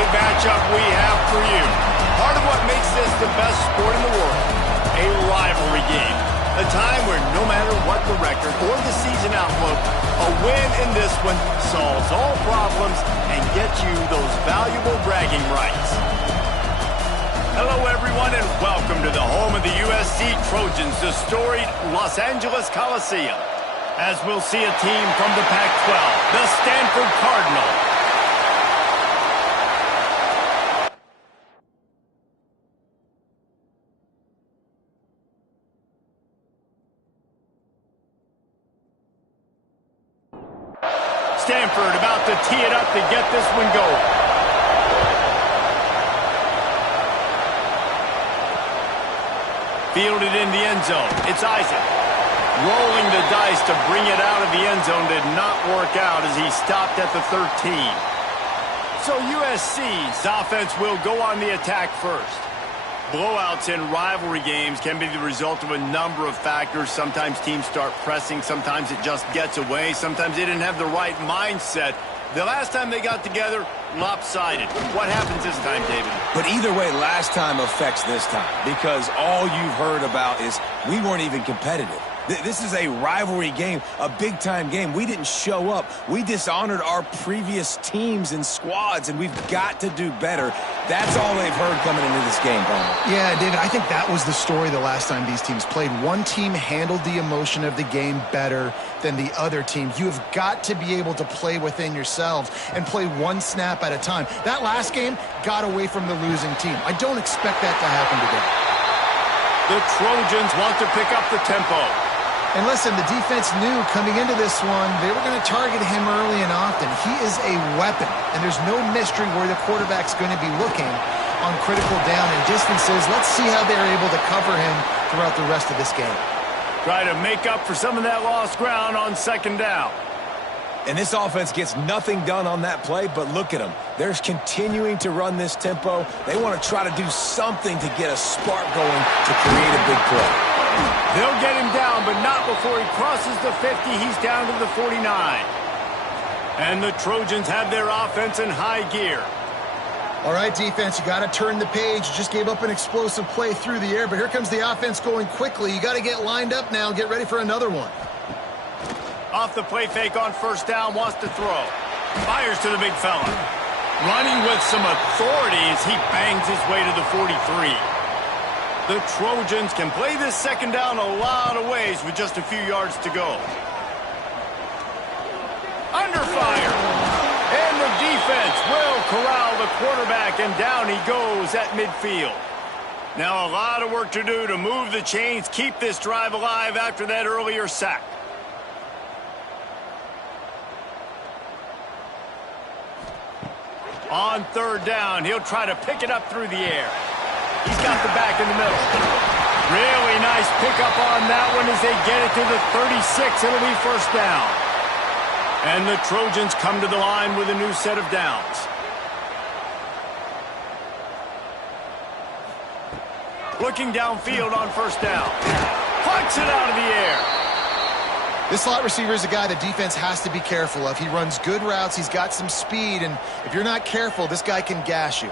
great matchup we have for you. Part of what makes this the best sport in the world, a rivalry game. A time where no matter what the record or the season outlook, a win in this one solves all problems and gets you those valuable bragging rights. Hello, everyone, and welcome to the home of the USC Trojans, the storied Los Angeles Coliseum. As we'll see a team from the Pac-12, the Stanford Cardinals. Stanford about to tee it up to get this one going. Fielded in the end zone. It's Isaac. Rolling the dice to bring it out of the end zone did not work out as he stopped at the 13. So USC's offense will go on the attack first. Blowouts in rivalry games can be the result of a number of factors. Sometimes teams start pressing. Sometimes it just gets away. Sometimes they didn't have the right mindset. The last time they got together, lopsided. What happens this time, David? But either way, last time affects this time because all you've heard about is we weren't even competitive. This is a rivalry game, a big-time game. We didn't show up. We dishonored our previous teams and squads, and we've got to do better. That's all they've heard coming into this game, Paul. Yeah, David, I think that was the story the last time these teams played. One team handled the emotion of the game better than the other team. You have got to be able to play within yourselves and play one snap at a time. That last game got away from the losing team. I don't expect that to happen today. The Trojans want to pick up the tempo. And listen, the defense knew coming into this one, they were going to target him early and often. He is a weapon, and there's no mystery where the quarterback's going to be looking on critical down and distances. Let's see how they're able to cover him throughout the rest of this game. Try to make up for some of that lost ground on second down. And this offense gets nothing done on that play, but look at them. They're continuing to run this tempo. They want to try to do something to get a spark going to create a big play. They'll get him down, but not before he crosses the 50. He's down to the 49. And the Trojans have their offense in high gear. All right, defense, you got to turn the page. You just gave up an explosive play through the air, but here comes the offense going quickly. You got to get lined up now. Get ready for another one. Off the play fake on first down, wants to throw. Fires to the big fella. Running with some authority as he bangs his way to the 43. The Trojans can play this second down a lot of ways with just a few yards to go. Under fire. And the defense will corral the quarterback, and down he goes at midfield. Now a lot of work to do to move the chains, keep this drive alive after that earlier sack. On third down, he'll try to pick it up through the air. He's got the back in the middle. Really nice pickup on that one as they get it to the 36. It'll be first down. And the Trojans come to the line with a new set of downs. Looking downfield on first down. Punts it out of the air. This slot receiver is a guy the defense has to be careful of. He runs good routes. He's got some speed, and if you're not careful, this guy can gash you.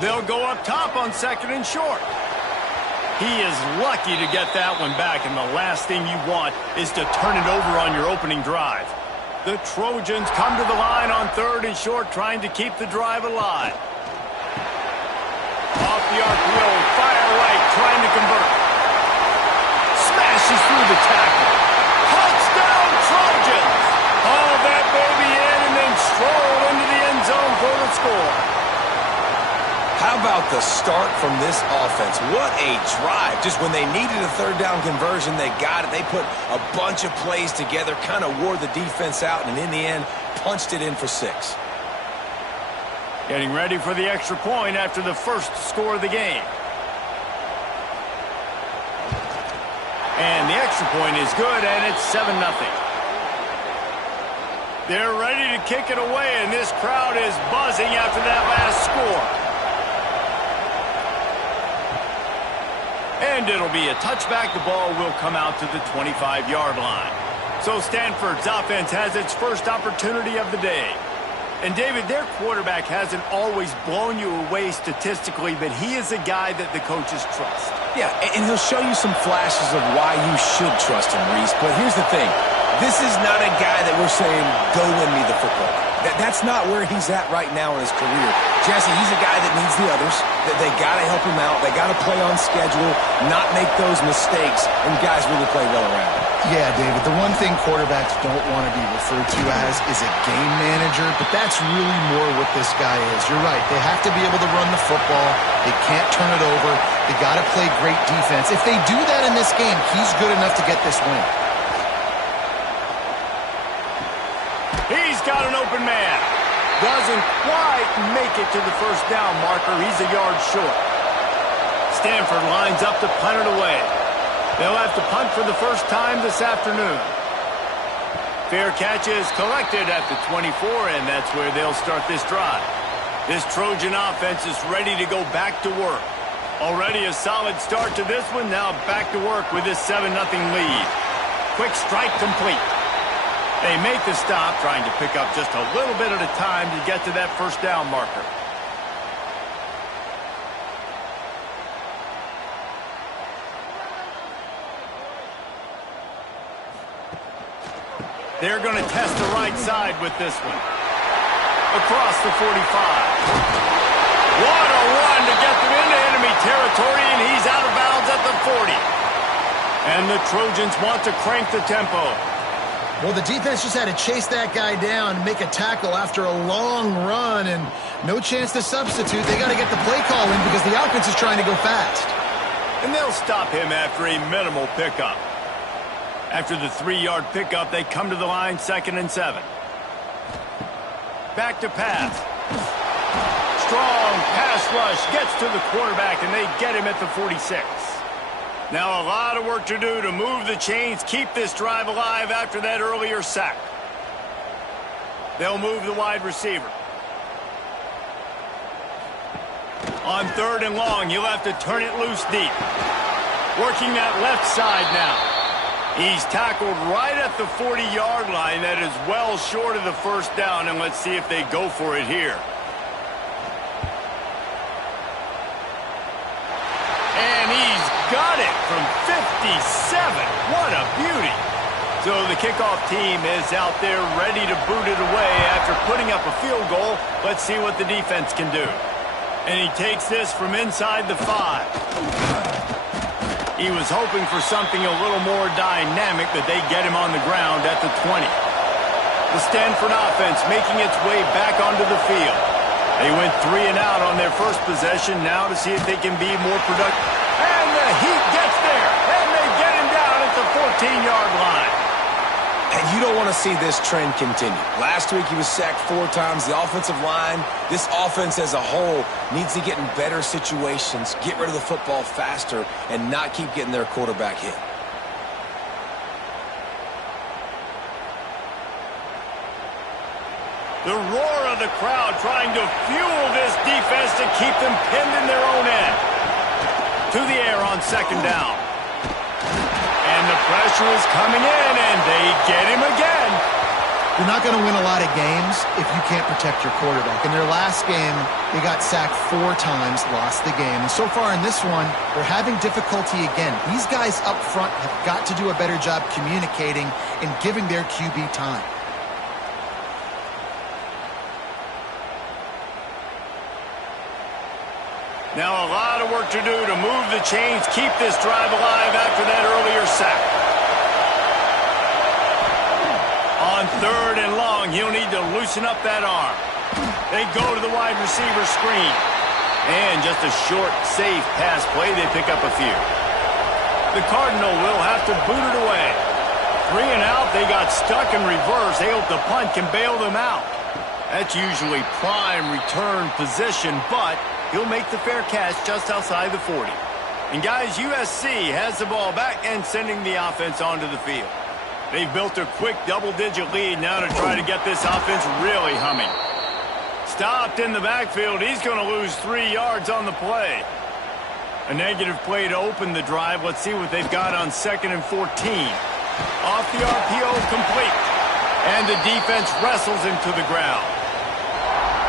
They'll go up top on second and short. He is lucky to get that one back, and the last thing you want is to turn it over on your opening drive. The Trojans come to the line on third and short, trying to keep the drive alive. Off the RPO, fire right, trying to convert. Smashes through the tackle. Touchdown, Trojans! Haul that baby in and then stroll into the end zone for the score. How about the start from this offense? What a drive. Just when they needed a third down conversion, they got it. They put a bunch of plays together, kind of wore the defense out, and in the end, punched it in for 6. Getting ready for the extra point after the first score of the game. And the extra point is good, and it's 7-0. They're ready to kick it away, and this crowd is buzzing after that last score. And it'll be a touchback. The ball will come out to the 25-yard line. So Stanford's offense has its first opportunity of the day. And, David, their quarterback hasn't always blown you away statistically, but he is a guy that the coaches trust. Yeah, and he'll show you some flashes of why you should trust him, Reese. But here's the thing. This is not a guy that we're saying, go win me the football. That's not where he's at right now in his career. Jesse, he's a guy that needs the others. That they got to help him out. They got to play on schedule, not make those mistakes, and guys really play well around him. Yeah, David, the one thing quarterbacks don't want to be referred to as is a game manager, but that's really more what this guy is. You're right. They have to be able to run the football. They can't turn it over. They got to play great defense. If they do that in this game, he's good enough to get this win. He's got an open man. Doesn't quite make it to the first down marker. He's a yard short. Stanford lines up to punt it away. They'll have to punt for the first time this afternoon. Fair catch is collected at the 24, and that's where they'll start this drive. This Trojan offense is ready to go back to work. Already a solid start to this one. Now back to work with this 7-0 lead. Quick strike complete. They make the stop, trying to pick up just a little bit at a time to get to that first down marker. They're going to test the right side with this one. Across the 45. What a run to get them into enemy territory, and he's out of bounds at the 40. And the Trojans want to crank the tempo. Well, the defense just had to chase that guy down and make a tackle after a long run, and no chance to substitute. They got to get the play call in because the offense is trying to go fast. And they'll stop him after a minimal pickup. After the 3-yard pickup, they come to the line, 2nd and 7. Back to pass. Strong pass rush gets to the quarterback, and they get him at the 46. Now a lot of work to do to move the chains, keep this drive alive after that earlier sack. They'll move the wide receiver. On 3rd and long, you'll have to turn it loose deep. Working that left side now. He's tackled right at the 40-yard line. That is well short of the first down, and let's see if they go for it here. And he's got it from 57. What a beauty. So the kickoff team is out there ready to boot it away after putting up a field goal. Let's see what the defense can do. And he takes this from inside the 5. He was hoping for something a little more dynamic, but they get him on the ground at the 20. The Stanford offense making its way back onto the field. They went 3 and out on their first possession, now to see if they can be more productive. And the heat gets there, and they get him down at the 14-yard line. And you don't want to see this trend continue. Last week he was sacked 4 times. The offensive line, this offense as a whole, needs to get in better situations, get rid of the football faster, and not keep getting their quarterback hit. The roar of the crowd trying to fuel this defense to keep them pinned in their own end. To the air on 2nd down. And the pressure is coming in, and they get him again. You're not going to win a lot of games if you can't protect your quarterback. In their last game, they got sacked 4 times, lost the game. And so far in this one, they're having difficulty again. These guys up front have got to do a better job communicating and giving their QB time. Now a lot of work to do to move the chains, keep this drive alive after that earlier sack. On 3rd and long, he'll need to loosen up that arm. They go to the wide receiver screen. And just a short, safe pass play, they pick up a few. The Cardinal will have to boot it away. 3 and out, they got stuck in reverse. They hope the punt can bail them out. That's usually prime return position, but he'll make the fair catch just outside the 40. And guys, USC has the ball back and sending the offense onto the field. They've built a quick double-digit lead now to try to get this offense really humming. Stopped in the backfield. He's going to lose 3 yards on the play. A negative play to open the drive. Let's see what they've got on 2nd and 14. Off the RPO, complete. And the defense wrestles him to the ground.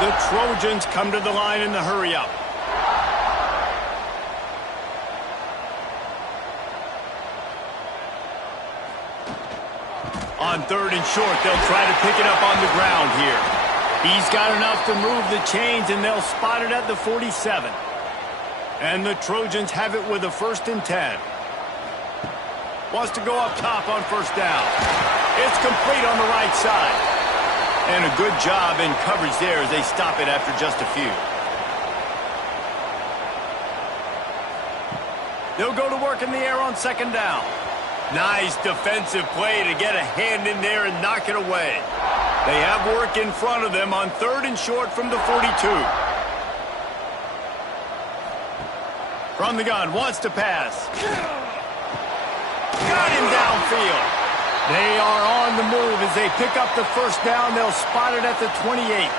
The Trojans come to the line in the hurry-up. On 3rd and short, they'll try to pick it up on the ground here. He's got enough to move the chains, and they'll spot it at the 47. And the Trojans have it with a 1st and 10. Wants to go up top on 1st down. It's complete on the right side. And a good job in coverage there as they stop it after just a few. They'll go to work in the air on 2nd down. Nice defensive play to get a hand in there and knock it away. They have work in front of them on 3rd and short from the 42. From the gun, wants to pass. Got him downfield. They are on the move as they pick up the 1st down. They'll spot it at the 28.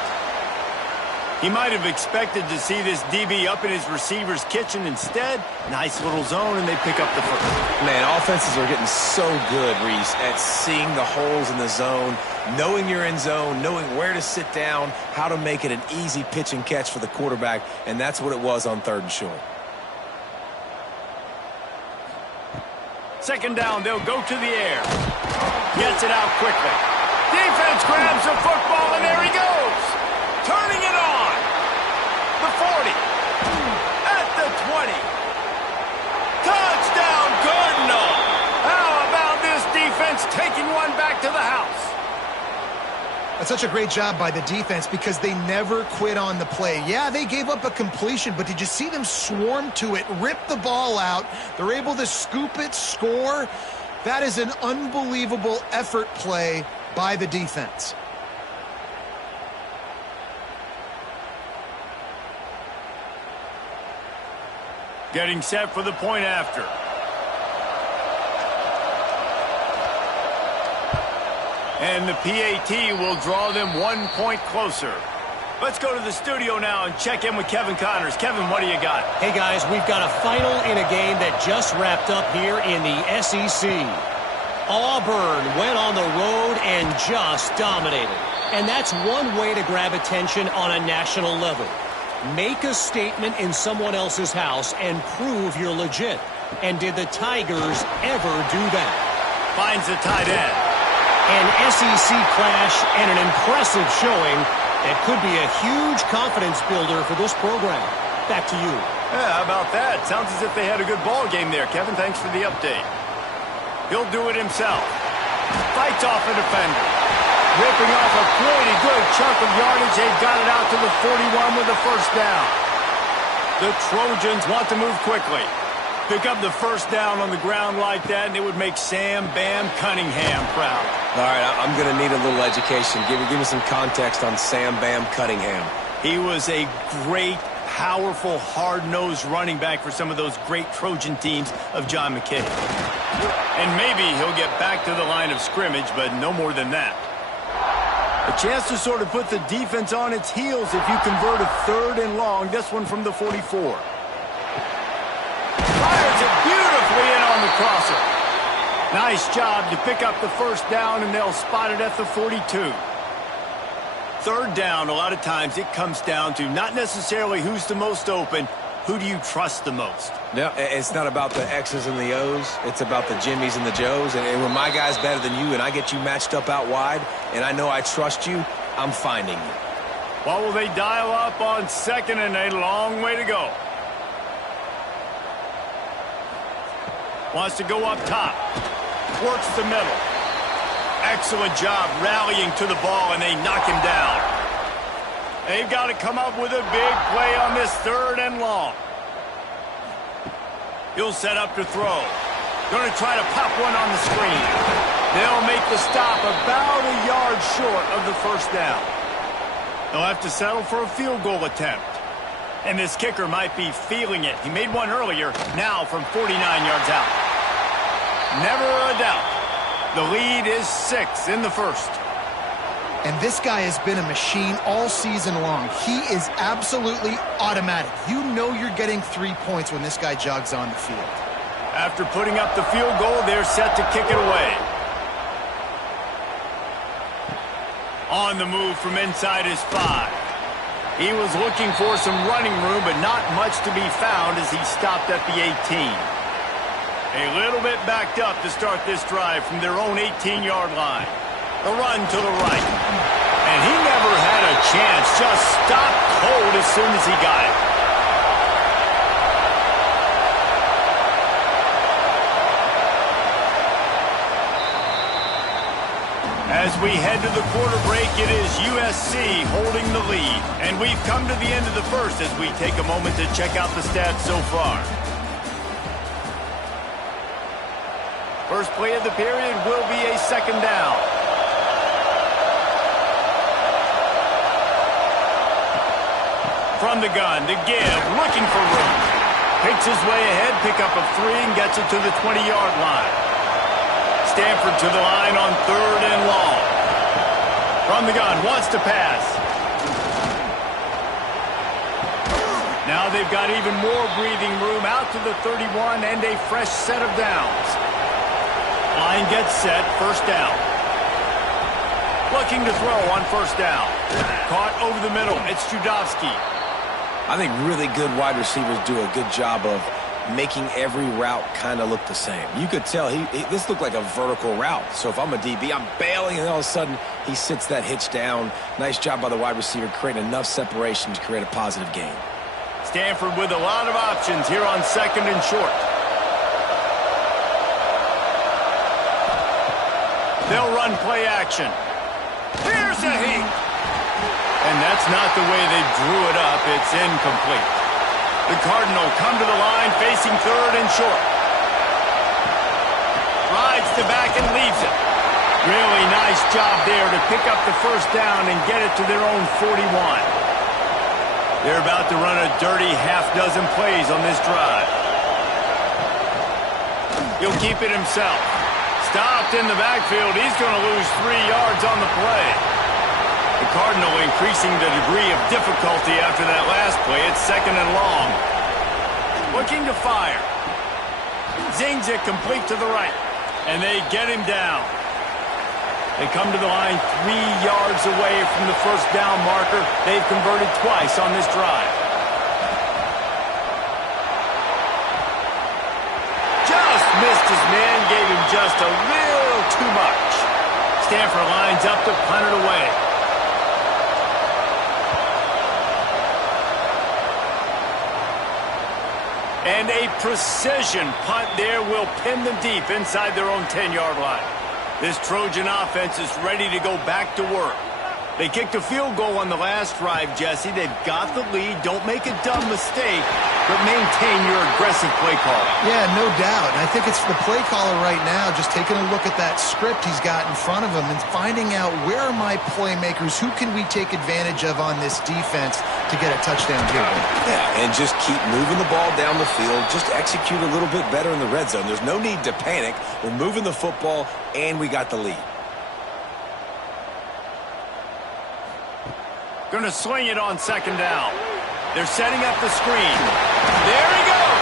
He might have expected to see this DB up in his receiver's kitchen. Instead, nice little zone, and they pick up the 1st. Man, offenses are getting so good, Reese, at seeing the holes in the zone, knowing you're in zone, knowing where to sit down, how to make it an easy pitch and catch for the quarterback, and that's what it was on 3rd and short. 2nd down, they'll go to the air. Gets it out quickly. Defense grabs the football, and there he goes. Turning it on. The 40. At the 20. Touchdown, Cardinal. How about this defense taking one back to the house? That's such a great job by the defense because they never quit on the play. Yeah, they gave up a completion, but did you see them swarm to it, rip the ball out? They're able to scoop it, score. That is an unbelievable effort play by the defense. Getting set for the point after. And the PAT will draw them 1 point closer. Let's go to the studio now and check in with Kevin Connors. Kevin, what do you got? Hey, guys, we've got a final in a game that just wrapped up here in the SEC. Auburn went on the road and just dominated. And that's one way to grab attention on a national level. Make a statement in someone else's house and prove you're legit. And did the Tigers ever do that? Finds the tight end. An SEC clash and an impressive showing that could be a huge confidence builder for this program. Back to you. Yeah, how about that? Sounds as if they had a good ball game there, Kevin. Thanks for the update. He'll do it himself. Fights off a defender. Ripping off a pretty good chunk of yardage. They've got it out to the 41 with the 1st down. The Trojans want to move quickly. Pick up the 1st down on the ground like that, and it would make Sam Bam Cunningham proud. All right, I'm going to need a little education. Give me some context on Sam Bam Cunningham. He was a great, powerful, hard-nosed running back for some of those great Trojan teams of John McKay. And maybe he'll get back to the line of scrimmage, but no more than that. A chance to sort of put the defense on its heels if you convert a 3rd and long. This one from the 44. Fires it beautifully in on the crosser. Nice job to pick up the 1st down, and they'll spot it at the 42. 3rd down, a lot of times it comes down to not necessarily who's the most open, who do you trust the most? No, it's not about the X's and the O's. It's about the Jimmys and the Joes. And when my guy's better than you and I get you matched up out wide and I know I trust you, I'm finding you. What will they dial up on 2nd and a long way to go? Wants to go up top. Works the middle. Excellent job rallying to the ball, and they knock him down. They've got to come up with a big play on this 3rd and long. He'll set up to throw. Going to try to pop one on the screen. They'll make the stop about a yard short of the 1st down. They'll have to settle for a field goal attempt. And this kicker might be feeling it. He made one earlier, now from 49 yards out. Never a doubt. The lead is 6 in the 1st. And this guy has been a machine all season long. He is absolutely automatic. You know you're getting 3 points when this guy jogs on the field. After putting up the field goal, they're set to kick it away. On the move from inside his 5. He was looking for some running room, but not much to be found as he stopped at the 18. A little bit backed up to start this drive from their own 18-yard line. The run to the right. And he never had a chance, just stopped cold as soon as he got it. As we head to the quarter break, it is USC holding the lead. And we've come to the end of the first as we take a moment to check out the stats so far. First play of the period will be a second down. From the gun to give, looking for room. Picks his way ahead, pick up of 3 and gets it to the 20-yard line. Stanford to the line on 3rd and long. From the gun, wants to pass. Now they've got even more breathing room out to the 31 and a fresh set of downs. Line gets set, first down. Looking to throw on first down. Caught over the middle, it's Judovsky. I think really good wide receivers do a good job of making every route kind of look the same. You could tell this looked like a vertical route. So if I'm a DB, I'm bailing, and all of a sudden he sits that hitch down. Nice job by the wide receiver creating enough separation to create a positive gain. Stanford with a lot of options here on 2nd and short. They'll run play action. Here's a hit. And that's not the way they drew it up. It's incomplete. The Cardinal come to the line facing 3rd and short. Rides to back and leaves it. Really nice job there to pick up the first down and get it to their own 41. They're about to run a dirty half-dozen plays on this drive. He'll keep it himself. Stopped in the backfield. He's going to lose 3 yards on the play. The Cardinal increasing the degree of difficulty after that last play. It's 2nd and long. Looking to fire. Zings it complete to the right. And they get him down. They come to the line 3 yards away from the first down marker. They've converted twice on this drive. Just missed his man, gave him just a little too much. Stanford lines up to punt it away. And a precision punt there will pin them deep inside their own 10-yard line. This Trojan offense is ready to go back to work. They kicked a field goal on the last drive, Jesse. They've got the lead. Don't make a dumb mistake, but maintain your aggressive play call. Yeah, no doubt. And I think it's the play caller right now just taking a look at that script he's got in front of him and finding out where are my playmakers, who can we take advantage of on this defense to get a touchdown here. Yeah, and just keep moving the ball down the field. Just execute a little bit better in the red zone. There's no need to panic. We're moving the football, and we got the lead. Going to swing it on 2nd down. They're setting up the screen. There he goes.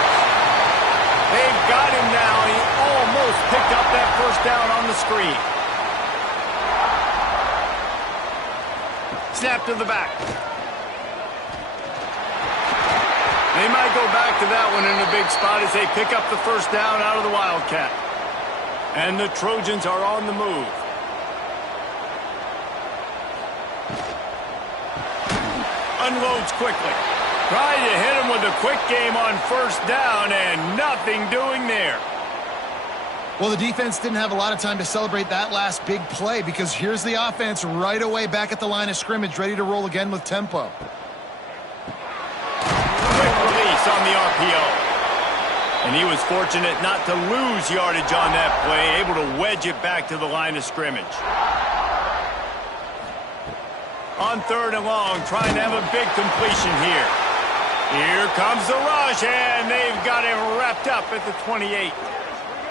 They've got him now. He almost picked up that first down on the screen. Snap to the back. They might go back to that one in a big spot as they pick up the first down out of the Wildcat. And the Trojans are on the move. Unloads quickly. Trying to hit him with a quick game on first down and nothing doing there. Well, the defense didn't have a lot of time to celebrate that last big play because here's the offense right away back at the line of scrimmage, ready to roll again with tempo. Quick release on the RPO. And he was fortunate not to lose yardage on that play, able to wedge it back to the line of scrimmage. On 3rd and long, trying to have a big completion here. Here comes the rush, and they've got him wrapped up at the 28.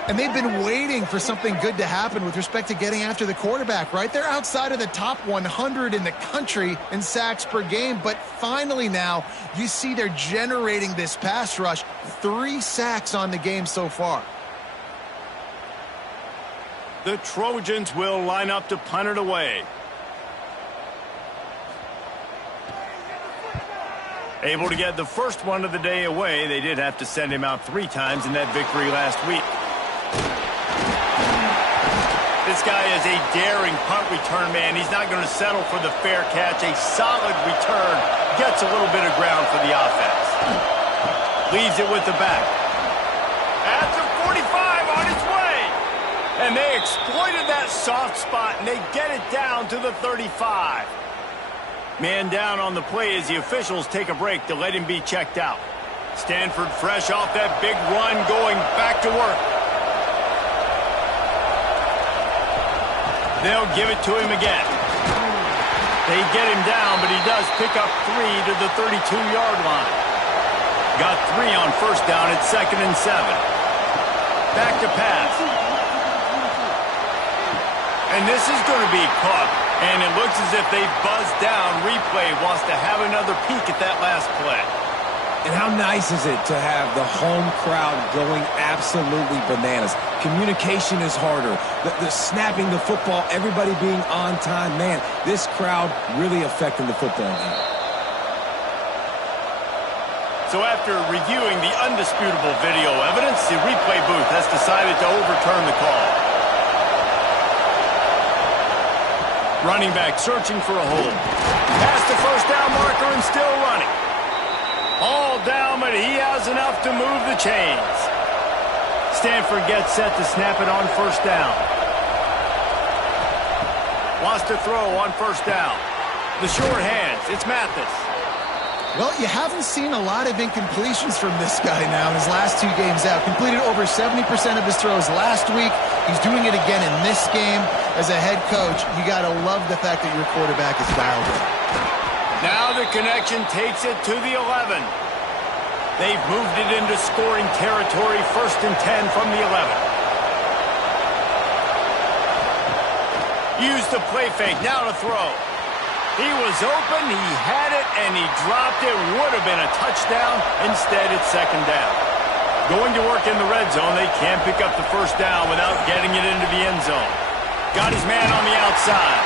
And they've been waiting for something good to happen with respect to getting after the quarterback, right? They're outside of the top 100 in the country in sacks per game, but finally now you see they're generating this pass rush. 3 sacks on the game so far. The Trojans will line up to punt it away. Able to get the first one of the day away. They did have to send him out 3 times in that victory last week. This guy is a daring punt return man. He's not going to settle for the fair catch. A solid return. Gets a little bit of ground for the offense. Leaves it with the back. At the 45 on its way. And they exploited that soft spot, and they get it down to the 35. Man down on the play as the officials take a break to let him be checked out. Stanford fresh off that big run, going back to work. They'll give it to him again. They get him down, but he does pick up 3 to the 32-yard line. Got 3 on first down at 2nd and 7. Back to pass. And this is going to be caught. And it looks as if they buzzed down. Replay wants to have another peek at that last play. And how nice is it to have the home crowd going absolutely bananas? Communication is harder. The snapping the football, everybody being on time. Man, this crowd really affecting the football game. So after reviewing the undisputable video evidence, the replay booth has decided to overturn the call. Running back searching for a hole. Past the first down marker and still running. All down, but he has enough to move the chains. Stanford gets set to snap it on first down. Wants to throw on first down. The short hands. It's Mathis. Well, you haven't seen a lot of incompletions from this guy now in his last 2 games out. Completed over 70% of his throws last week. He's doing it again in this game. As a head coach, you got to love the fact that your quarterback is dialed in. Now the connection takes it to the 11. They've moved it into scoring territory. 1st and 10 from the 11. Use the play fake. Now to throw. He was open, he had it, and he dropped it. Would have been a touchdown. Instead, it's 2nd down. Going to work in the red zone. They can't pick up the first down without getting it into the end zone. Got his man on the outside.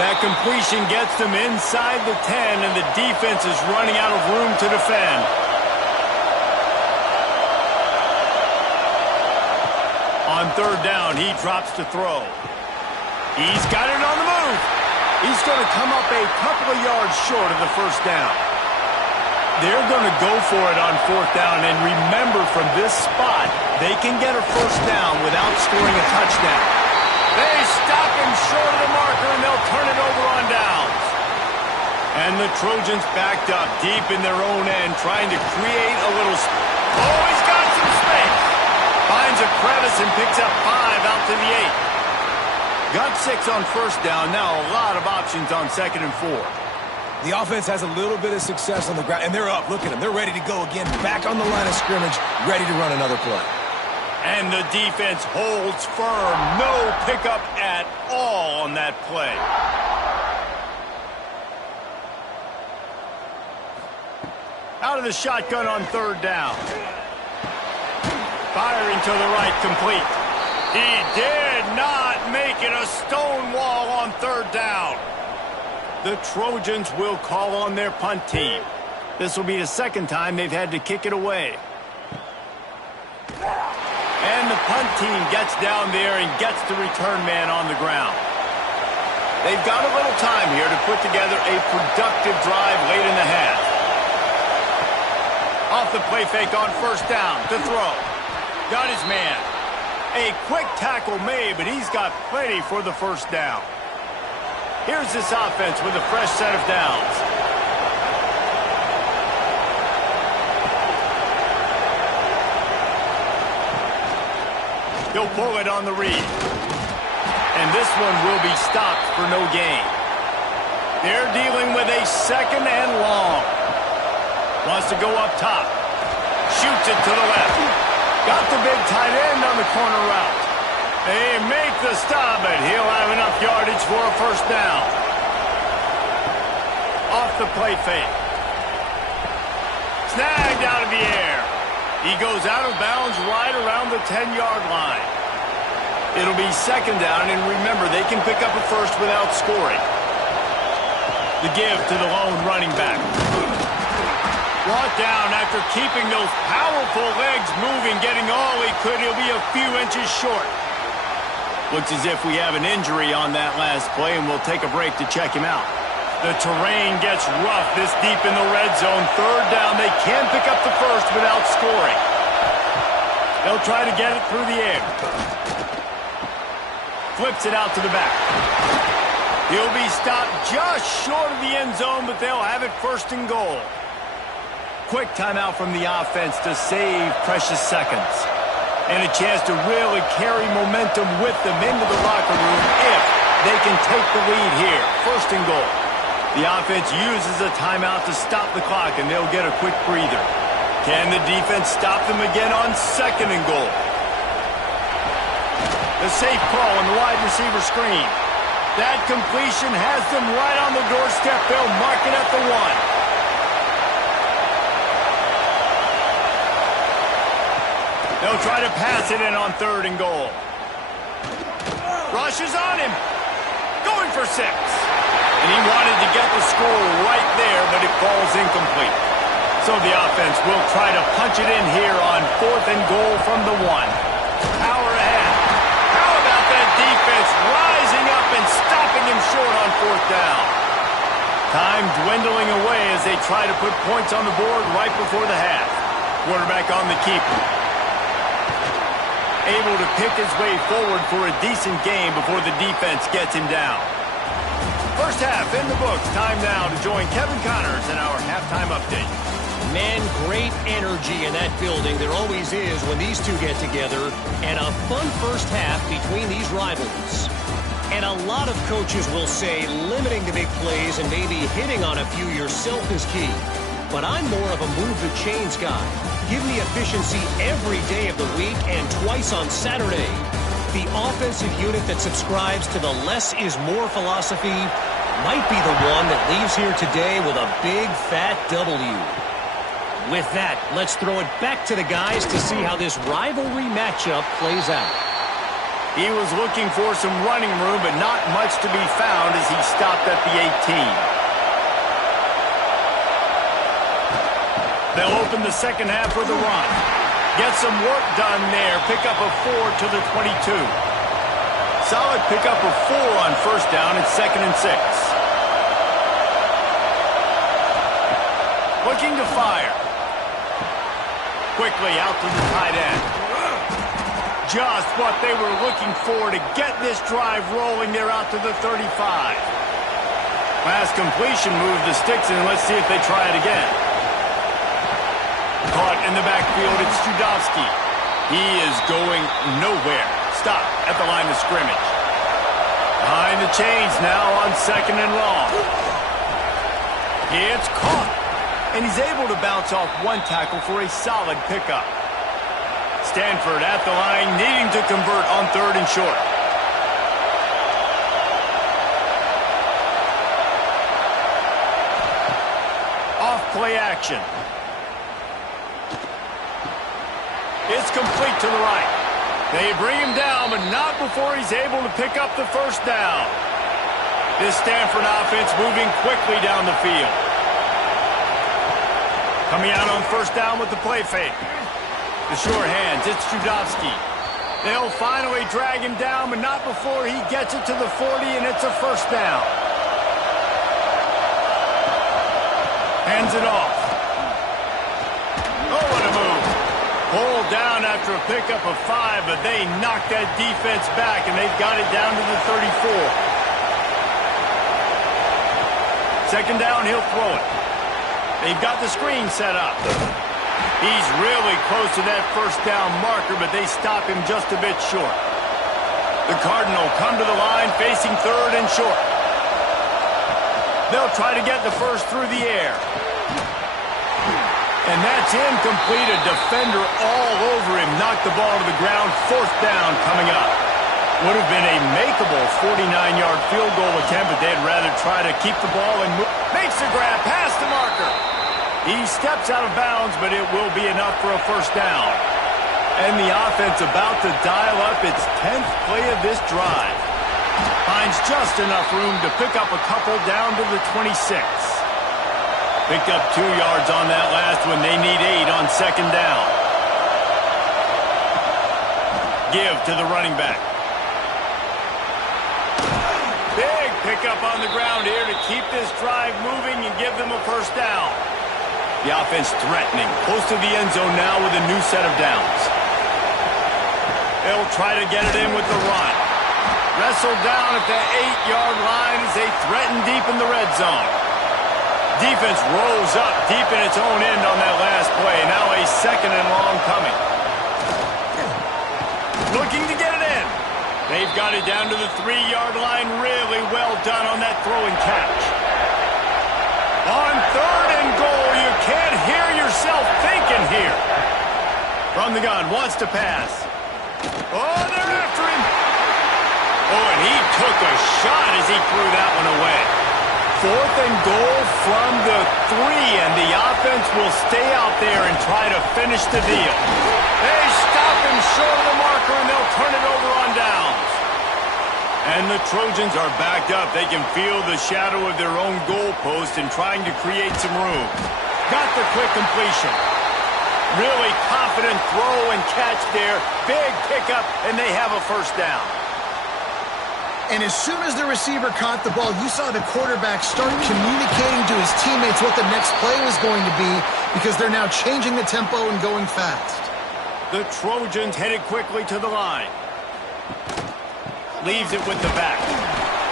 That completion gets them inside the 10, and the defense is running out of room to defend. On 3rd down, he drops to throw. He's got it on the move. He's going to come up a couple of yards short of the first down. They're going to go for it on 4th down, and remember, from this spot, they can get a first down without scoring a touchdown. They stop him short of the marker, and they'll turn it over on downs. And the Trojans backed up deep in their own end, trying to create a little... Oh, he's got some space. Finds a crevice and picks up 5 out to the 8. Got 6 on first down. Now a lot of options on 2nd and 4. The offense has a little bit of success on the ground, and they're up. Look at them. They're ready to go again. Back on the line of scrimmage, ready to run another play. And the defense holds firm. No pickup at all on that play. Out of the shotgun on 3rd down. Firing to the right, complete. He did not make it. A stone wall on 3rd down. The Trojans will call on their punt team. This will be the 2nd time they've had to kick it away. And the punt team gets down there and gets the return man on the ground. They've got a little time here to put together a productive drive late in the half. Off the play fake on 1st down to throw. Got his man. A quick tackle made, but he's got plenty for the first down. Here's this offense with a fresh set of downs. He'll pull it on the read. And this one will be stopped for no gain. They're dealing with a 2nd and long. Wants to go up top. Shoots it to the left. Got the big tight end on the corner route. They make the stop, but he'll have enough yardage for a first down. Off the play fake. Snagged out of the air. He goes out of bounds right around the 10-yard line. It'll be 2nd down, and remember, they can pick up a first without scoring. The give to the lone running back. Brought down after keeping those powerful legs moving, getting all he could. He'll be a few inches short. Looks as if we have an injury on that last play, and we'll take a break to check him out. The terrain gets rough this deep in the red zone. Third down, they can pick up the first without scoring. They'll try to get it through the air. Flips it out to the back. He'll be stopped just short of the end zone, but they'll have it first and goal. Quick timeout from the offense to save precious seconds. And a chance to really carry momentum with them into the locker room if they can take the lead here. First and goal. The offense uses a timeout to stop the clock, and they'll get a quick breather. Can the defense stop them again on second and goal? The safe call on the wide receiver screen. That completion has them right on the doorstep. They'll mark it at the 1. They'll try to pass it in on third and goal. Rushes on him. Going for 6. And he wanted to get the score right there, but it falls incomplete. So the offense will try to punch it in here on fourth and goal from the 1. Power ahead. How about that defense rising up and stopping him short on fourth down? Time dwindling away as they try to put points on the board right before the half. Quarterback on the keeper. Able to pick his way forward for a decent game before the defense gets him down. First half in the books. Time now to join Kevin Connors in our halftime update. Man, great energy in that building. There always is when these two get together. And a fun first half between these rivals. And a lot of coaches will say limiting the big plays and maybe hitting on a few yourself is key. But I'm more of a move the chains guy. Give me efficiency every day of the week and twice on Saturday. The offensive unit that subscribes to the less is more philosophy might be the one that leaves here today with a big fat W. With that, let's throw it back to the guys to see how this rivalry matchup plays out. He was looking for some running room, but not much to be found as he stopped at the 18. They'll open the second half with a run. Get some work done there. Pick up a 4 to the 22. Solid pickup of 4 on first down. It's 2nd and 6. Looking to fire. Quickly out to the tight end. Just what they were looking for to get this drive rolling. They're out to the 35. Last completion moved the sticks in. Let's see if they try it again. Caught in the backfield, it's Judowski. He is going nowhere. Stop at the line of scrimmage. Behind the chains now on 2nd and long. It's caught. And he's able to bounce off one tackle for a solid pickup. Stanford at the line, needing to convert on 3rd and short. Off play action. It's complete to the right. They bring him down, but not before he's able to pick up the first down. This Stanford offense moving quickly down the field. Coming out on first down with the play fake. The short hands, it's Judowski. They'll finally drag him down, but not before he gets it to the 40, and it's a first down. Hands it off. Oh, what a move. Pulled down after a pickup of 5, but they knocked that defense back, and they've got it down to the 34. 2nd down, he'll throw it. They've got the screen set up. He's really close to that first down marker, but they stop him just a bit short. The Cardinal come to the line facing 3rd and short. They'll try to get the first through the air. And that's incomplete. A defender all over him. Knocked the ball to the ground. 4th down coming up. Would have been a makeable 49-yard field goal attempt, but they'd rather try to keep the ball and move. Makes the grab past the marker. He steps out of bounds, but it will be enough for a first down. And the offense about to dial up its 10th play of this drive. Finds just enough room to pick up a couple down to the 26. Picked up 2 yards on that last one. They need 8 on second down. Give to the running back. Big pickup on the ground here to keep this drive moving and give them a first down. The offense threatening, close to the end zone now with a new set of downs. They'll try to get it in with the run. Wrestled down at the 8-yard line as they threaten deep in the red zone. Defense rolls up deep in its own end on that last play. Now a second and long coming. Looking to get it in. They've got it down to the 3-yard line. Really well done on that throw and catch. On third and goal, you can't hear yourself thinking here. From the gun, wants to pass. Oh, they're after him. Oh, and he took a shot as he threw that one away. 4th and goal from the 3, and the offense will stay out there and try to finish the deal. They stop him short of the marker, and they'll turn it over on downs. And the Trojans are backed up. They can feel the shadow of their own goalpost and trying to create some room. Got the quick completion. Really confident throw and catch there. Big pickup, and they have a first down. And as soon as the receiver caught the ball, you saw the quarterback start communicating to his teammates what the next play was going to be because they're now changing the tempo and going fast. The Trojans headed quickly to the line. Leaves it with the back.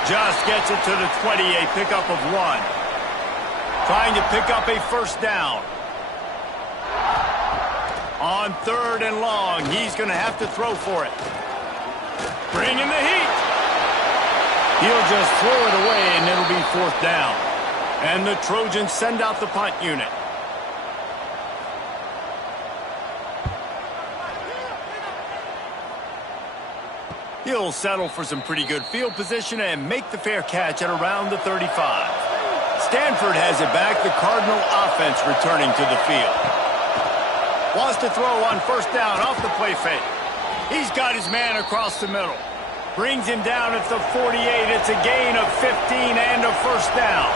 Just gets it to the 20, a pickup of 1. Trying to pick up a first down. On third and long, he's going to have to throw for it. Bringing the heat. He'll just throw it away, and it'll be 4th down. And the Trojans send out the punt unit. He'll settle for some pretty good field position and make the fair catch at around the 35. Stanford has it back. The Cardinal offense returning to the field. Wants to throw on first down off the play fake. He's got his man across the middle. Brings him down at the 48. It's a gain of 15 and a first down.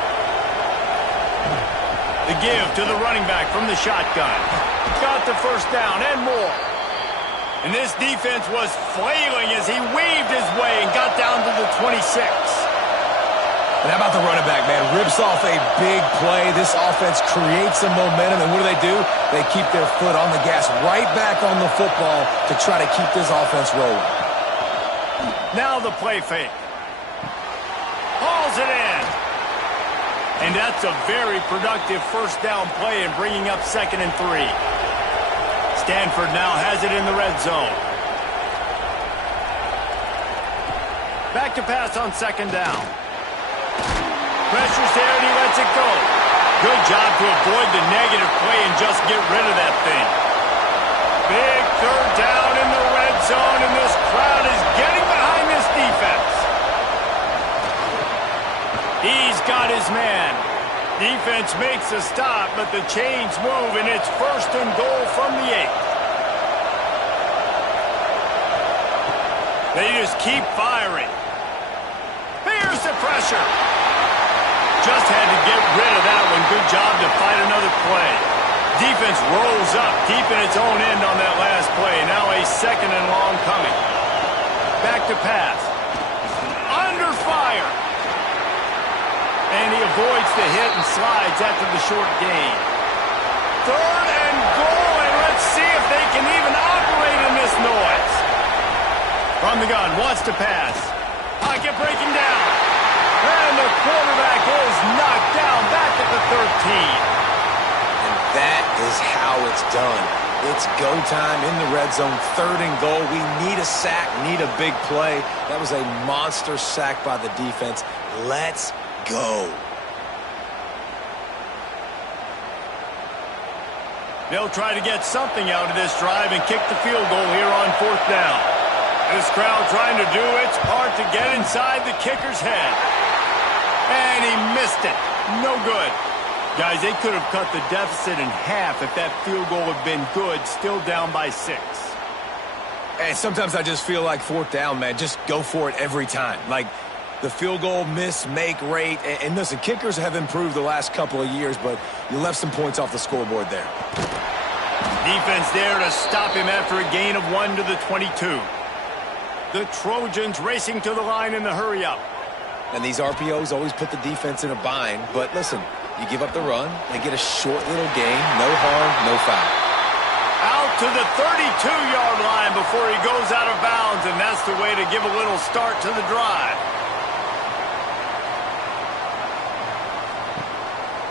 The give to the running back from the shotgun. Got the first down and more. And this defense was flailing as he weaved his way and got down to the 26. And how about the running back, man? Rips off a big play. This offense creates some momentum, and what do? They keep their foot on the gas right back on the football to try to keep this offense rolling. Now the play fake. Hauls it in. And that's a very productive first down play and bringing up 2nd and 3. Stanford now has it in the red zone. Back to pass on second down. Pressure's there and he lets it go. Good job to avoid the negative play and just get rid of that thing. Big third down in the red zone, and this crowd is getting behind this defense. He's got his man. Defense makes a stop, but the chains move, and it's 1st and goal from the 8. They just keep firing. Here's the pressure. Just had to get rid of that one. Good job to fight another play. Defense rolls up deep in its own end on that last play. Now a 2nd and long coming. Back to pass. Under fire. And he avoids the hit and slides after the short gain. 3rd and goal, and let's see if they can even operate in this noise. From the gun, wants to pass. Pocket breaking down. And the quarterback is knocked down back at the 13. And that is how it's done. It's go time in the red zone, 3rd and goal. We need a sack, need a big play. That was a monster sack by the defense. Let's go. They'll try to get something out of this drive and kick the field goal here on 4th down. This crowd trying to do its part to get inside the kicker's head. And he missed it. No good. Guys, they could have cut the deficit in half if that field goal had been good, still down by 6. And sometimes I just feel like 4th down, man, just go for it every time. Like, the field goal miss-make rate. And listen, kickers have improved the last couple of years, but you left some points off the scoreboard there. Defense there to stop him after a gain of 1 to the 22. The Trojans racing to the line in the hurry-up. And these RPOs always put the defense in a bind. But listen, you give up the run, they get a short little gain, no harm, no foul. Out to the 32-yard line before he goes out of bounds, and that's the way to give a little start to the drive.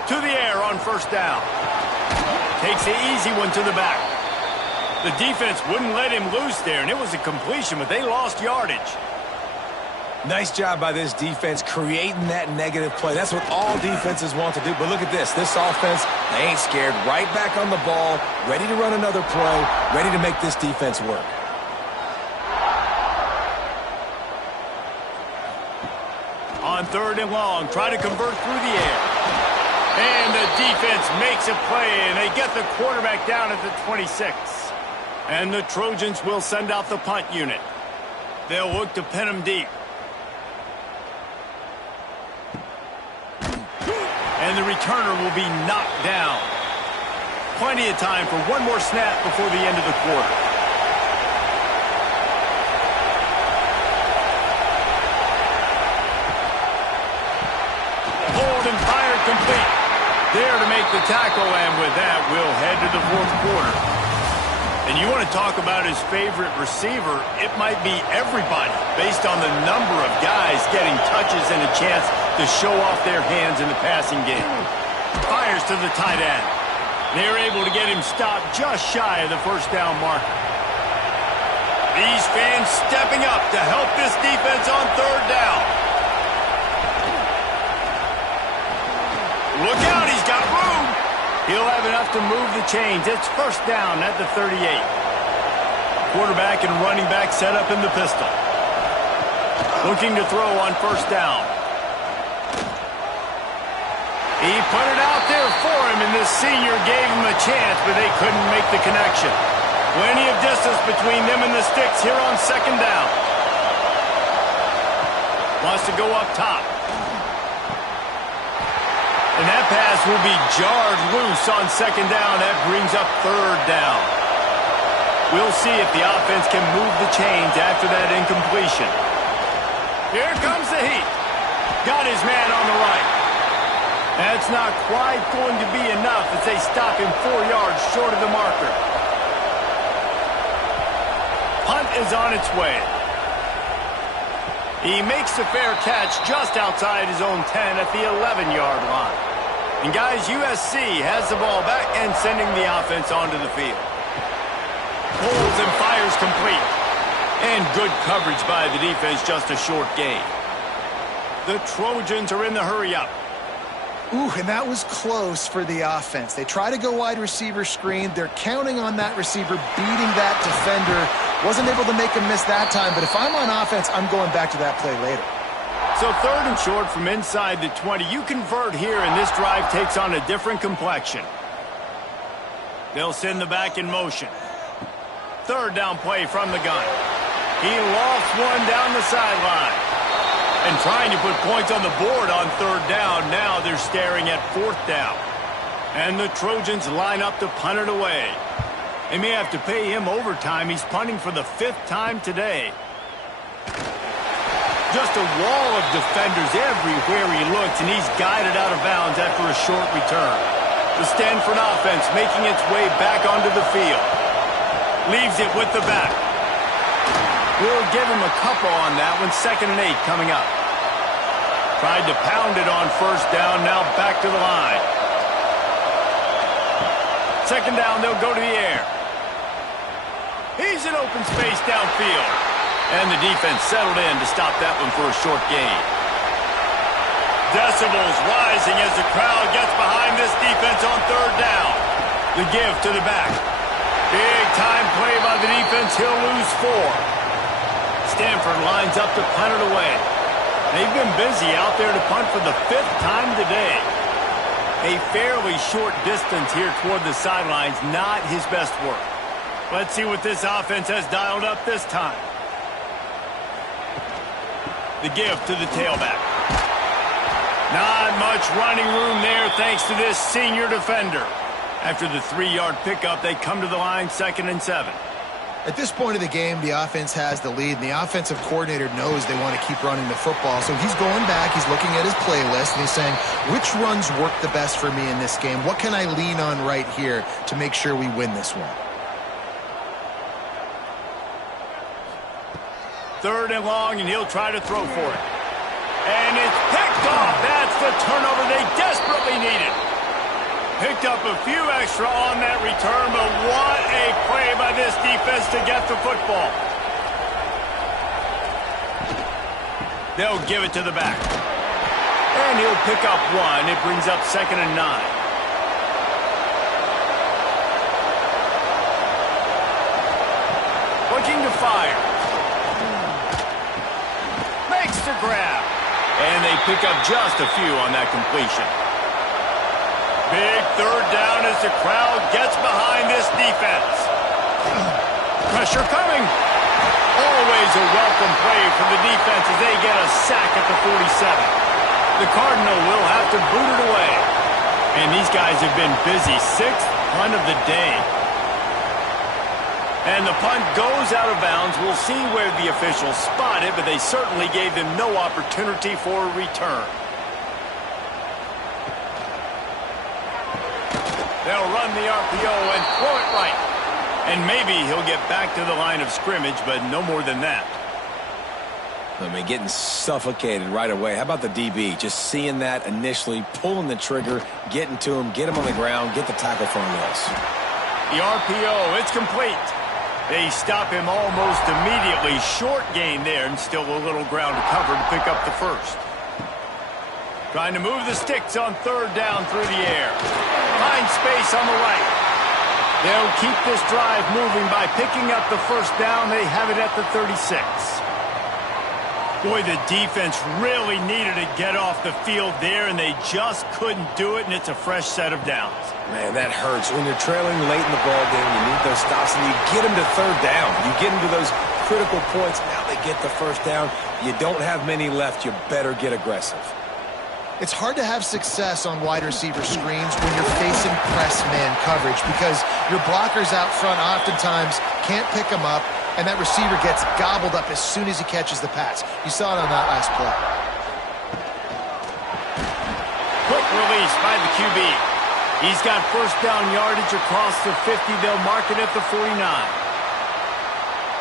To the air on first down. Takes the easy one to the back. The defense wouldn't let him loose there, and it was a completion, but they lost yardage. Nice job by this defense creating that negative play. That's what all defenses want to do. But look at this. This offense, they ain't scared. Right back on the ball, ready to run another play, ready to make this defense work. On 3rd and long, try to convert through the air. And the defense makes a play, and they get the quarterback down at the 26. And the Trojans will send out the punt unit. They'll look to pin him deep. And the returner will be knocked down. Plenty of time for one more snap before the end of the quarter. Hold and fire complete. There to make the tackle, and with that, we'll head to the 4th quarter. And you want to talk about his favorite receiver, it might be everybody based on the number of guys getting touches and a chance to show off their hands in the passing game. Fires to the tight end. They're able to get him stopped just shy of the first down marker. These fans stepping up to help this defense on 3rd down. Look out, he's got room. He'll have enough to move the chains. It's first down at the 38. Quarterback and running back set up in the pistol. Looking to throw on first down. He put it out there for him, and this senior gave him a chance, but they couldn't make the connection. Plenty of distance between them and the sticks here on 2nd down. Wants to go up top. And that pass will be jarred loose on 2nd down. That brings up 3rd down. We'll see if the offense can move the chains after that incompletion. Here comes the heat. Got his man on the right. That's not quite going to be enough as they stop him 4 yards short of the marker. Punt is on its way. He makes the fair catch just outside his own 10 at the 11-yard line. And guys, USC has the ball back and sending the offense onto the field. Pulls and fires complete. And good coverage by the defense, just a short gain. The Trojans are in the hurry-up. Ooh, and that was close for the offense. They try to go wide receiver screen. They're counting on that receiver beating that defender. Wasn't able to make him miss that time, but if I'm on offense, I'm going back to that play later. So 3rd and short from inside the 20. You convert here, and this drive takes on a different complexion. They'll send the back in motion. 3rd down play from the gun. He lost one down the sideline. And trying to put points on the board on 3rd down. Now they're staring at 4th down. And the Trojans line up to punt it away. They may have to pay him overtime. He's punting for the 5th time today. Just a wall of defenders everywhere he looks, and he's guided out of bounds after a short return. The Stanford offense making its way back onto the field. Leaves it with the back. We'll give him a couple on that one. 2nd and 8 coming up. Tried to pound it on first down. Now back to the line. 2nd down, they'll go to the air. He's in open space downfield. And the defense settled in to stop that one for a short gain. Decibels rising as the crowd gets behind this defense on 3rd down. The give to the back. Big time play by the defense. He'll lose 4. Stanford lines up to punt it away. They've been busy out there to punt for the 5th time today. A fairly short distance here toward the sidelines, not his best work. Let's see what this offense has dialed up this time. The give to the tailback. Not much running room there thanks to this senior defender. After the 3-yard pickup, they come to the line 2nd and 7. At this point of the game, the offense has the lead, and the offensive coordinator knows they want to keep running the football. So he's going back, he's looking at his playlist, and he's saying, which runs work the best for me in this game? What can I lean on right here to make sure we win this one? 3rd and long, and he'll try to throw for it. And it's picked off. That's the turnover they desperately needed. Picked up a few extra on that return, but what a play by this defense to get the football. They'll give it to the back. And he'll pick up 1. It brings up 2nd and 9. Looking to fire. Makes the grab. And they pick up just a few on that completion. Big 3rd down as the crowd gets behind this defense. Pressure coming. Always a welcome play from the defense as they get a sack at the 47. The Cardinal will have to boot it away. And these guys have been busy. 6th punt of the day. And the punt goes out of bounds. We'll see where the officials spot it, but they certainly gave them no opportunity for a return. They'll run the RPO and throw it right. And maybe he'll get back to the line of scrimmage, but no more than that. I mean, getting suffocated right away. How about the DB? Just seeing that initially, pulling the trigger, getting to him, get him on the ground, get the tackle for a loss. The RPO, it's complete. They stop him almost immediately. Short gain there, and still a little ground to cover to pick up the 1st. Trying to move the sticks on 3rd down through the air. Find space on the right. They'll keep this drive moving by picking up the 1st down. They have it at the 36. Boy, the defense really needed to get off the field there, and they just couldn't do it, and it's a fresh set of downs. Man, that hurts. When you're trailing late in the ball game, you need those stops, and you get them to 3rd down. You get them to those critical points. Now they get the 1st down. You don't have many left. You better get aggressive. It's hard to have success on wide receiver screens when you're facing press man coverage because your blockers out front oftentimes can't pick them up, and that receiver gets gobbled up as soon as he catches the pass. You saw it on that last play. Quick release by the QB. He's got 1st down yardage across the 50. They'll mark it at the 49.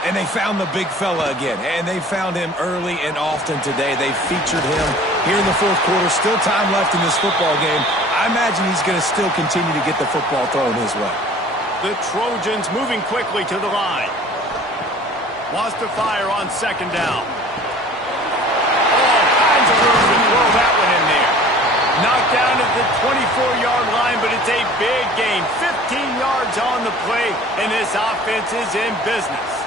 And they found the big fella again, and they found him early and often today. They featured him here in the 4th quarter. Still time left in this football game. I imagine he's going to still continue to get the football thrown his way. The Trojans moving quickly to the line. Wants to fire on 2nd down. All kinds of room to throw that one in there. Knocked down at the 24-yard line, but it's a big gain. 15 yards on the play, and this offense is in business.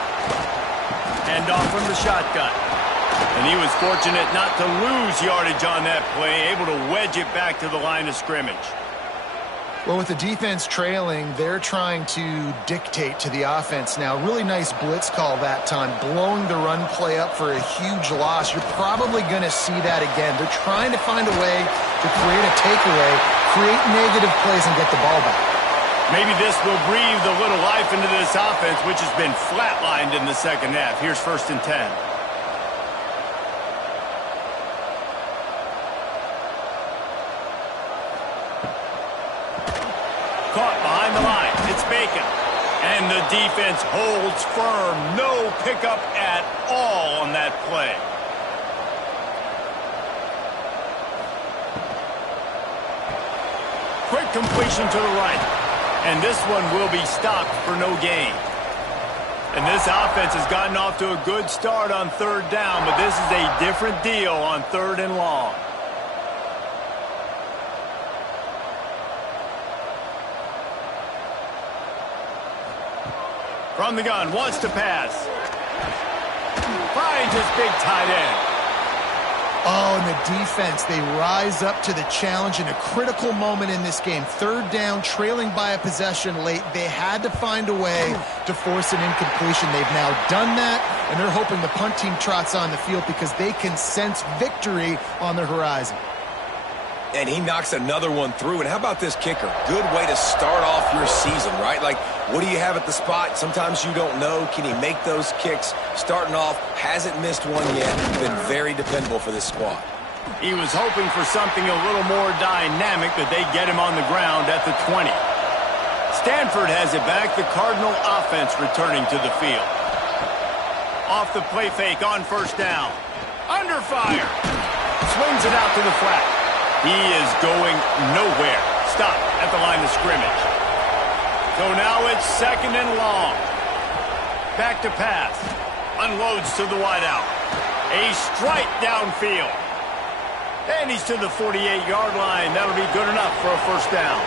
Hand off from the shotgun. And he was fortunate not to lose yardage on that play, able to wedge it back to the line of scrimmage. Well, with the defense trailing, they're trying to dictate to the offense now. Really nice blitz call that time, blowing the run play up for a huge loss. You're probably going to see that again. They're trying to find a way to create a takeaway, create negative plays, and get the ball back. Maybe this will breathe a little life into this offense, which has been flatlined in the 2nd half. Here's 1st and 10. Caught behind the line. It's Bacon. And the defense holds firm. No pickup at all on that play. Quick completion to the right. And this one will be stopped for no gain. And this offense has gotten off to a good start on 3rd down, but this is a different deal on 3rd and long. From the gun, wants to pass. Finds his big tight end. Oh, and the defense, they rise up to the challenge in a critical moment in this game. Third down, trailing by a possession late. They had to find a way to force an incompletion. They've now done that, and they're hoping the punt team trots on the field because they can sense victory on the horizon. And he knocks another one through. And how about this kicker? Good way to start off your season, right? Like, what do you have at the spot? Sometimes you don't know. Can he make those kicks? Starting off, hasn't missed one yet. Been very dependable for this squad. He was hoping for something a little more dynamic, but they get him on the ground at the 20. Stanford has it back. The Cardinal offense returning to the field. Off the play fake on first down. Under fire. Swings it out to the flat. He is going nowhere. Stop at the line of scrimmage. So now it's second and long. Back to pass. Unloads to the wideout. A strike downfield. And he's to the 48-yard line. That'll be good enough for a first down.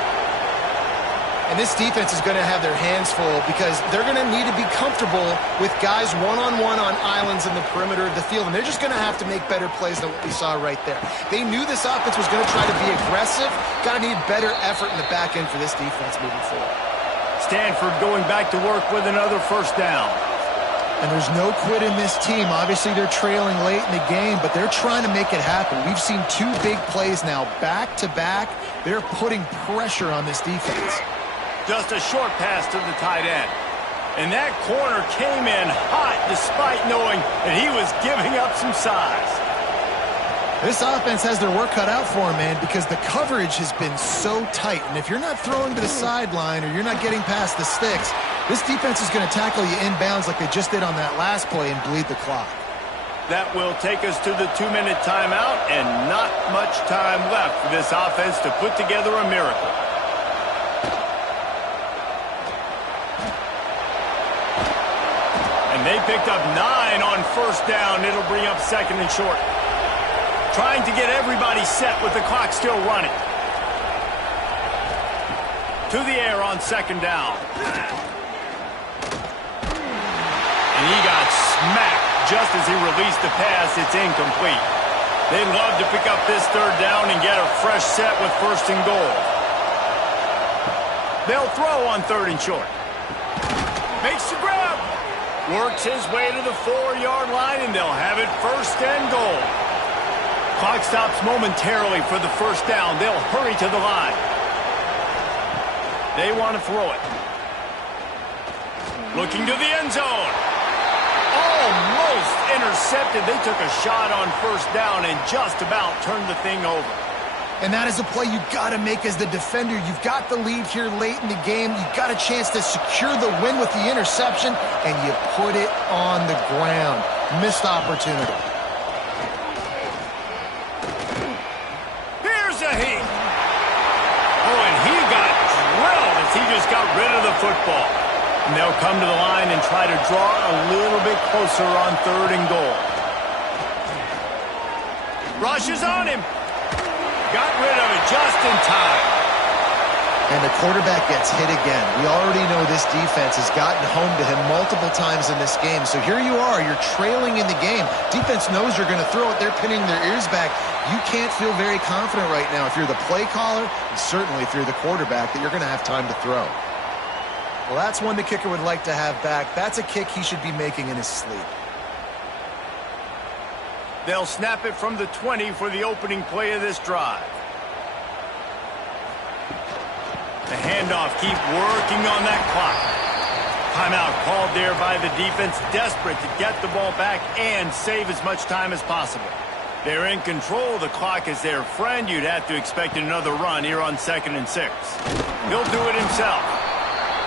And this defense is going to have their hands full because they're going to need to be comfortable with guys one-on-one on islands in the perimeter of the field. And they're just going to have to make better plays than what we saw right there. They knew this offense was going to try to be aggressive. Got to need better effort in the back end for this defense moving forward. Stanford going back to work with another first down. And there's no quit in this team. Obviously, they're trailing late in the game, but they're trying to make it happen. We've seen two big plays now, back-to-back. They're putting pressure on this defense. Just a short pass to the tight end. And that corner came in hot despite knowing that he was giving up some size. This offense has their work cut out for them, man, because the coverage has been so tight. And if you're not throwing to the sideline or you're not getting past the sticks, this defense is going to tackle you inbounds like they just did on that last play and bleed the clock. That will take us to the 2-minute timeout, and not much time left for this offense to put together a miracle. And they picked up 9 on first down. It'll bring up second and short. Trying to get everybody set with the clock still running. To the air on second down. And he got smacked just as he released the pass. It's incomplete. They'd love to pick up this third down and get a fresh set with first and goal. They'll throw on third and short. Makes the grab. Works his way to the 4-yard line, and they'll have it first and goal. Clock stops momentarily for the first down. They'll hurry to the line. They want to throw it. Looking to the end zone. Almost intercepted. They took a shot on first down and just about turned the thing over. And that is a play you've got to make as the defender. You've got the lead here late in the game. You've got a chance to secure the win with the interception, and you put it on the ground. Missed opportunity. Here's a heat. Oh, and he got drilled as he just got rid of the football. And they'll come to the line and try to draw a little bit closer on third and goal. Rushes on him. Got rid of it just in time. And the quarterback gets hit again. We already know this defense has gotten home to him multiple times in this game. So here you are. You're trailing in the game. Defense knows you're going to throw it. They're pinning their ears back. You can't feel very confident right now if you're the play caller, and certainly if you're the quarterback, that you're going to have time to throw. Well, that's one the kicker would like to have back. That's a kick he should be making in his sleep. They'll snap it from the 20 for the opening play of this drive. The handoff, keep working on that clock. Timeout called there by the defense, desperate to get the ball back and save as much time as possible. They're in control. The clock is their friend. You'd have to expect another run here on 2nd and 6. He'll do it himself.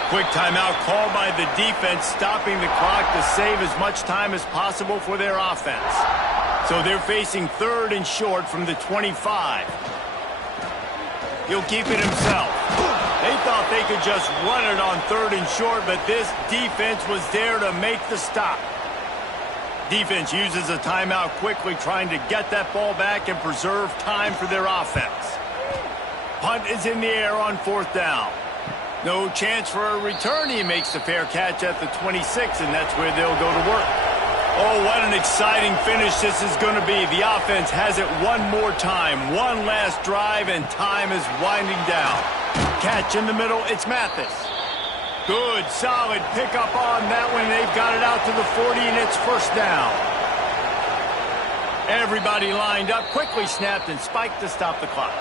Quick timeout called by the defense, stopping the clock to save as much time as possible for their offense. So they're facing third and short from the 25. He'll keep it himself. They thought they could just run it on third and short, but this defense was there to make the stop. Defense uses a timeout quickly, trying to get that ball back and preserve time for their offense. Punt is in the air on 4th down. No chance for a return. He makes the fair catch at the 26, and that's where they'll go to work. Oh, what an exciting finish this is going to be. The offense has it one more time. One last drive, and time is winding down. Catch in the middle. It's Mathis. Good, solid pickup on that one. They've got it out to the 40, and it's first down. Everybody lined up, quickly snapped and spiked to stop the clock.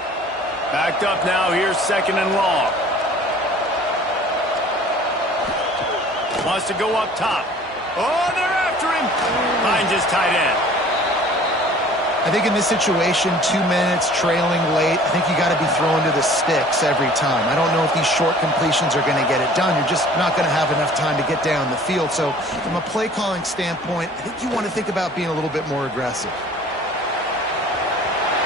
Backed up now. Here's second and long. Wants to go up top. Oh, they're after him. Finds his tight end. I think in this situation, 2 minutes, trailing late, I think you got to be throwing to the sticks every time. I don't know if these short completions are going to get it done. You're just not going to have enough time to get down the field. So from a play calling standpoint, I think you want to think about being a little bit more aggressive.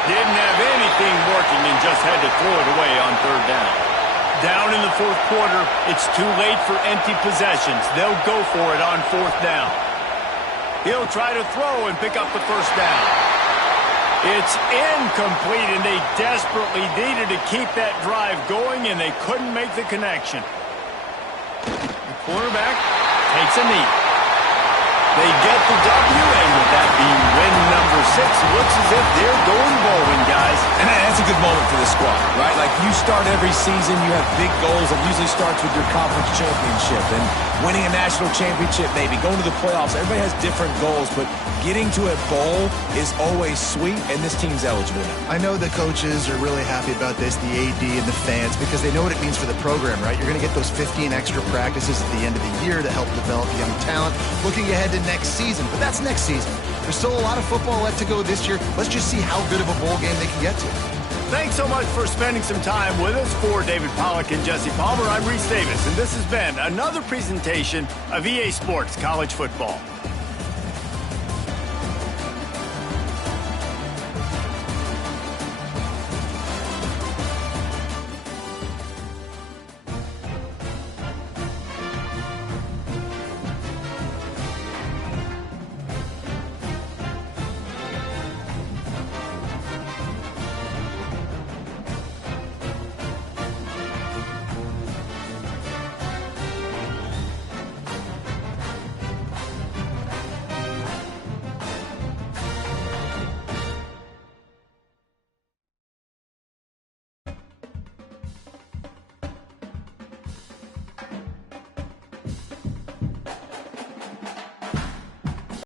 Didn't have anything working and just had to throw it away on third down. Down in the fourth quarter, it's too late for empty possessions. They'll go for it on fourth down. He'll try to throw and pick up the first down. It's incomplete, and they desperately needed to keep that drive going, and they couldn't make the connection. The quarterback takes a knee. They get the W, and with that being win number 6, looks as if they're going bowling, guys. And that's a good moment for the squad, right? Like, you start every season, you have big goals. It usually starts with your conference championship and winning a national championship, maybe going to the playoffs. Everybody has different goals, but getting to a bowl is always sweet, and this team's eligible now. I know the coaches are really happy about this, the AD and the fans, because they know what it means for the program, right? You're going to get those 15 extra practices at the end of the year to help develop young talent. Looking ahead to next season, but that's next season. There's still a lot of football left to go this year. Let's just see how good of a bowl game they can get to. Thanks so much for spending some time with us. For David Pollack and Jesse Palmer, I'm Reese Davis, and this has been another presentation of EA Sports College Football.